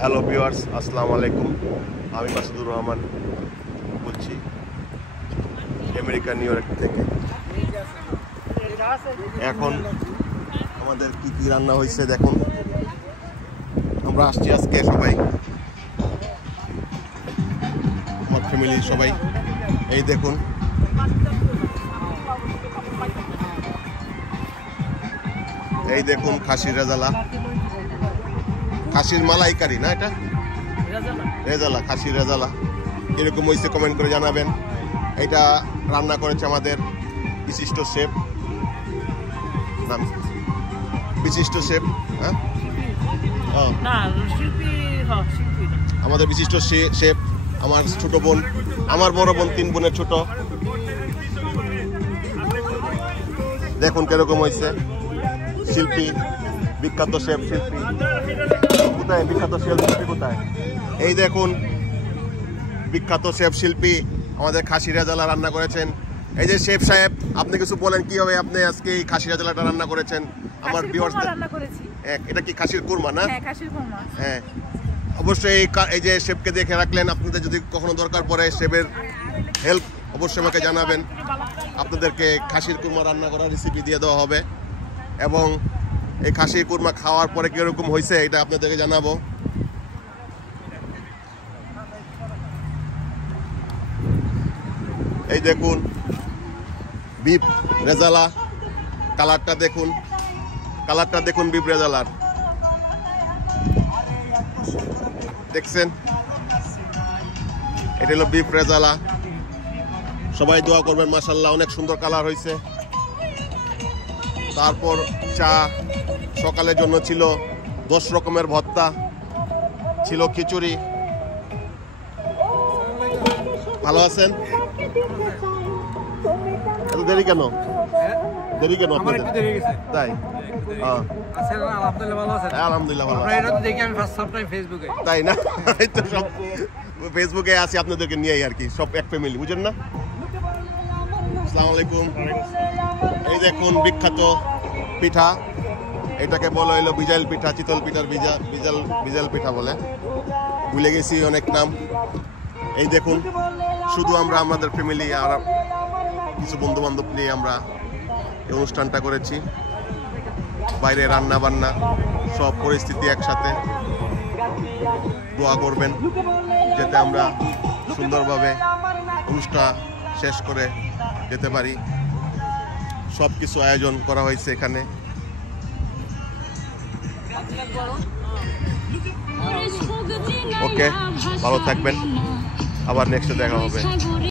Hello viewers, আসসালামু আলাইকুম। আমি মাসুদুর রহমান বলছি আমেরিকা, নিউ ইয়র্ক থেকে। এখন আমাদের কি কি রান্না হয়েছে দেখুন। আমরা আসছি আজকে সবাই, আমার ফ্যামিলি সবাই। এই দেখুন, এই দেখুন খাসির রেজালা, খাসির মালাইকারি না, এটা রেজালা, খাসির রেজালা। এরকম হয়েছে কমেন্ট করে জানাবেন। এটা রান্না করেছে আমাদের বিশিষ্ট শেফ, নাম বিশিষ্ট শেফ। হ্যাঁ, আমাদের বিশিষ্ট শেফ, আমার ছোট বোন, আমার বড় বোন, 3 বোনের ছোট। দেখুন কিরকম হয়েছে। শিল্পী, বিখ্যাত শেফ শিল্পী কোথায়? বিখ্যাত শেফ শিল্পী কোথায়? এই দেখুন, বিখ্যাত শেফ শিল্পী আমাদের খাসি রেজালা রান্না করেছেন। এই যে শেফ সাহেব, আপনি কিছু বলেন কিভাবে আপনি আজকে এই খাসি রেজালাটা রান্না করেছেন আমার ভিউয়ার্সদের? এটা কি খাসির কুরমা না? হ্যাঁ, খাসির কুরমা। হ্যাঁ, অবশ্যই এই যে শেফকে দেখে রাখলেন। আপনাদের যদি কখনো দরকার পড়ে শেফের হেল্প, অবশ্যই আমাকে জানাবেন। আপনাদেরকে খাসির কুরমা রান্না করার রেসিপি দিয়ে দেওয়া হবে, এবং এই খাসির কুরমা খাওয়ার পরে কিরকম হয়েছে এটা আপনাদেরকে জানাবো। এই দেখুন বিফ রেজালা, কালারটা দেখুন, কালারটা দেখুন বিফ রেজালার। দেখছেন, এটা হলো বিফ রেজালা। সবাই দোয়া করবেন, মাশাআল্লাহ অনেক সুন্দর কালার হয়েছে। তারপর চা, সকালের জন্য ছিল 10 রকমের ভর্তা, ছিল খিচুড়ি। ভালো আছেন? এত দেরি কেন? দেরি কেন আপনাদের? তাই? আলহামদুলিল্লাহ ভালো। তাই না? এই তো সব ফেসবুকে আছি আপনাদেরকে নিয়েই আর কি, সব এক ফ্যামিলি, বুঝেন না? আসসালামু আলাইকুম। এই দেখুন বিখ্যাত পিঠা, এটাকে বলা হইলো বিজাল পিঠা, চিতল পিঠার বিজাল পিঠা বলে, ভুলে গেছি অনেক নাম। এই দেখুন, শুধু আমরা আমাদের ফ্যামিলি আর কিছু বন্ধু বান্ধব নিয়ে আমরা এই অনুষ্ঠানটা করেছি। বাইরে রান্না বান্না সব পরিস্থিতি একসাথে। দোয়া করবেন যাতে আমরা সুন্দরভাবে অনুষ্ঠান শেষ করে যেতে পারি। সব কিছু আয়োজন করা হয়েছে এখানে। ওকে, ভালো থাকবেন, আবার নেক্সটে দেখা হবে।